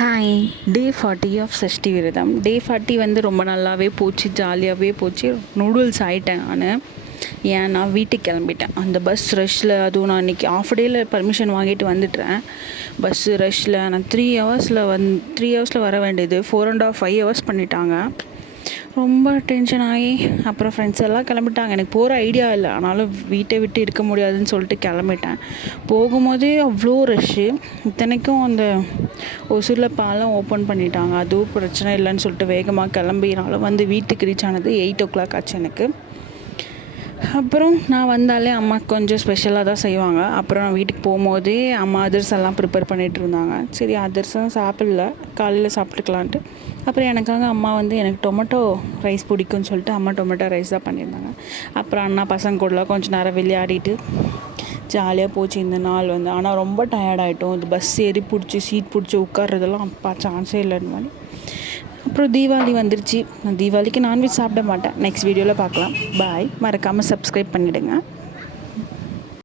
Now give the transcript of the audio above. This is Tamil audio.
ஹாய். டே 40 ஆஃப் சஷ்டி விரதம். டே 40 வந்து ரொம்ப நல்லாவே போச்சு, ஜாலியாகவே போச்சு. நூடுல்ஸ் ஆகிட்டேன் நான். ஏன்னா வீட்டுக்கு கிளம்பிட்டேன். அந்த பஸ் ரஷ்ஷில், அதுவும் நான் இன்றைக்கி ஆஃப் டேயில் பர்மிஷன் வாங்கிட்டு வந்துட்டேன். பஸ்ஸு ரஷ்ஷில் நான் 3 ஹவர்ஸில் வர வேண்டியது 4.5 5 ஹவர்ஸ் பண்ணிட்டாங்க. ரொம்ப டென்ஷன் ஆகி அப்புறம் ஃப்ரெண்ட்ஸ் எல்லாம் கிளம்பிட்டாங்க. எனக்கு போகிற ஐடியா இல்லை, ஆனாலும் வீட்டை விட்டு இருக்க முடியாதுன்னு சொல்லிட்டு கிளம்பிட்டேன். போகும்போதே அவ்வளோ ரஷ்ஷு. இத்தனைக்கும் அந்த ஒசூரில் பாலம் ஓப்பன் பண்ணிட்டாங்க. அதுவும் பிரச்சனை இல்லைன்னு சொல்லிட்டு வேகமாக கிளம்பினாலும் வந்து வீட்டுக்கு ரீச் ஆனது 8 ஆச்சு எனக்கு. அப்புறம் நான் வந்தாலே அம்மாவுக்கு கொஞ்சம் ஸ்பெஷலாக தான் செய்வாங்க. அப்புறம் நான் வீட்டுக்கு போகும்போதே அம்மா அதிரசம் எல்லாம் ப்ரிப்பேர் பண்ணிகிட்டு இருந்தாங்க. சரி, அதிரசம் சாப்பிடல, காலையில் சாப்பிட்டுக்கலான்ட்டு. அப்புறம் எனக்காக அம்மா வந்து எனக்கு டொமேட்டோ ரைஸ் பிடிக்கும்னு சொல்லிட்டு அம்மா டொமேட்டோ ரைஸ் தான் பண்ணியிருந்தாங்க. அப்புறம் அண்ணா பசங்க கூடலாம் கொஞ்சம் நேரம் விளையாடிட்டு ஜாலியாக போச்சு இந்த நாள் வந்து. ஆனால் ரொம்ப டயர்டாகிட்டோம். இந்த பஸ் ஏறி பிடிச்சி சீட் பிடிச்சி உட்கார்றதெல்லாம் அப்பா சான்ஸே இல்லைன்னு மாதிரி. அப்புறம் தீபாவளி வந்துருச்சு. நான் தீபாவளிக்கு நான்வெஜ் சாப்பிட மாட்டேன். நெக்ஸ்ட் வீடியோவில் பார்க்கலாம். பாய். மறக்காமல் சப்ஸ்கிரைப் பண்ணிவிடுங்க.